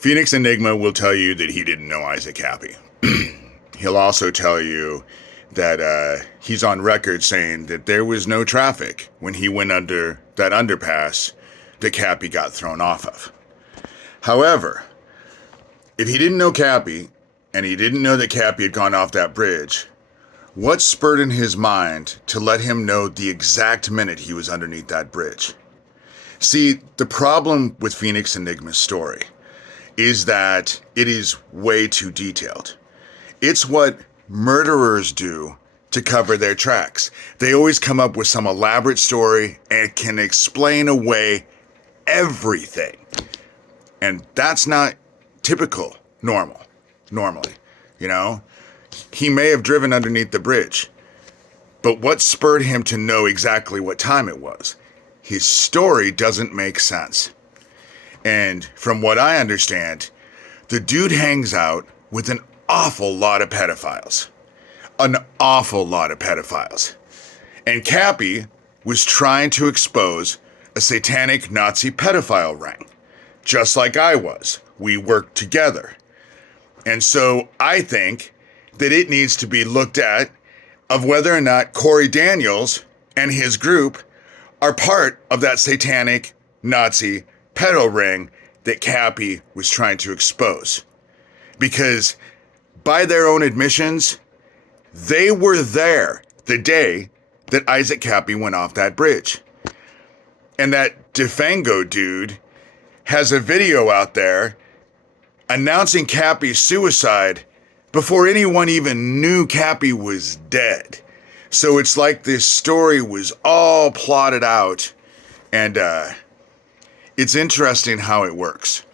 Phoenix Enigma will tell you that he didn't know Isaac Happy. He'll also tell you that he's on record saying that there was no traffic when he went under that underpass that Cappy got thrown off of. However, if he didn't know Cappy, and he didn't know that Cappy had gone off that bridge, what spurred in his mind to let him know the exact minute he was underneath that bridge? See, the problem with Phoenix Enigma's story is that it is way too detailed. It's what murderers do to cover their tracks. They always come up with some elaborate story and can explain away everything. And that's not typical, normally, you know? He may have driven underneath the bridge, but what spurred him to know exactly what time it was? His story doesn't make sense. And from what I understand, the dude hangs out with an awful lot of pedophiles. An awful lot of pedophiles. And Cappy was trying to expose a satanic Nazi pedophile ring. Just like I was. We worked together. And so I think that it needs to be looked at of whether or not Corey Daniels and his group are part of that satanic Nazi pedo ring that Cappy was trying to expose. Because by their own admissions, they were there the day that Isaac Cappy went off that bridge. And that DeFango dude has a video out there announcing Cappy's suicide before anyone even knew Cappy was dead. So it's like this story was all plotted out, and it's interesting how it works.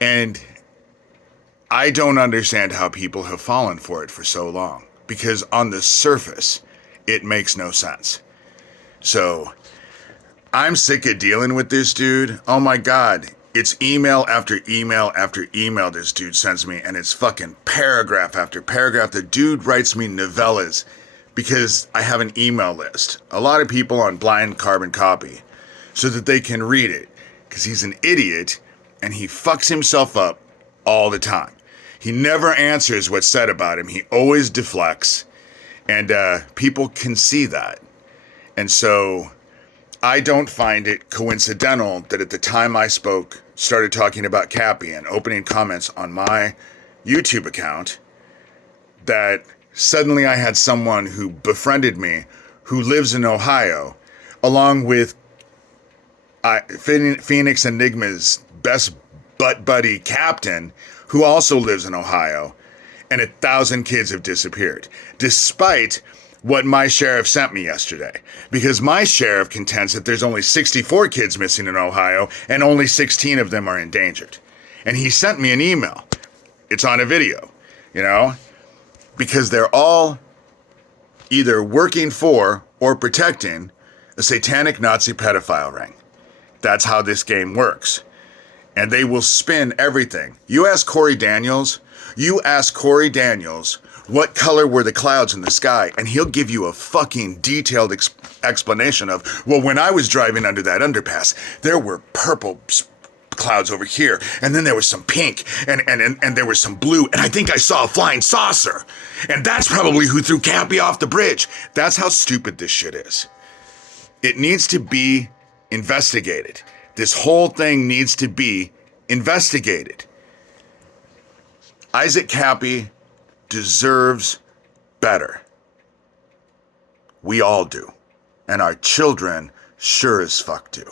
And I don't understand how people have fallen for it for so long, because on the surface, it makes no sense. So I'm sick of dealing with this dude. Oh my God. It's email after email after email this dude sends me, and it's fucking paragraph after paragraph. The dude writes me novellas because I have an email list. A lot of people on blind carbon copy so that they can read it, because he's an idiot and he fucks himself up all the time. He never answers what's said about him. He always deflects, and people can see that. And so I don't find it coincidental that at the time I started talking about Cappy and opening comments on my YouTube account, that suddenly I had someone who befriended me who lives in Ohio, along with Phoenix Enigma's best butt buddy captain, who also lives in Ohio, and 1,000 kids have disappeared, despite what my sheriff sent me yesterday. Because my sheriff contends that there's only 64 kids missing in Ohio, and only 16 of them are endangered. And he sent me an email. It's on a video, you know? Because they're all either working for or protecting a satanic Nazi pedophile ring. That's how this game works. And they will spin everything. You ask Corey Daniels what color were the clouds in the sky, and he'll give you a fucking detailed explanation of, well, when I was driving under that underpass, there were purple clouds over here, and then there was some pink, and there was some blue, and I think I saw a flying saucer, and that's probably who threw Cappy off the bridge. That's how stupid this shit is. It needs to be investigated. This whole thing needs to be investigated. Isaac Cappy deserves better. We all do. And our children sure as fuck do.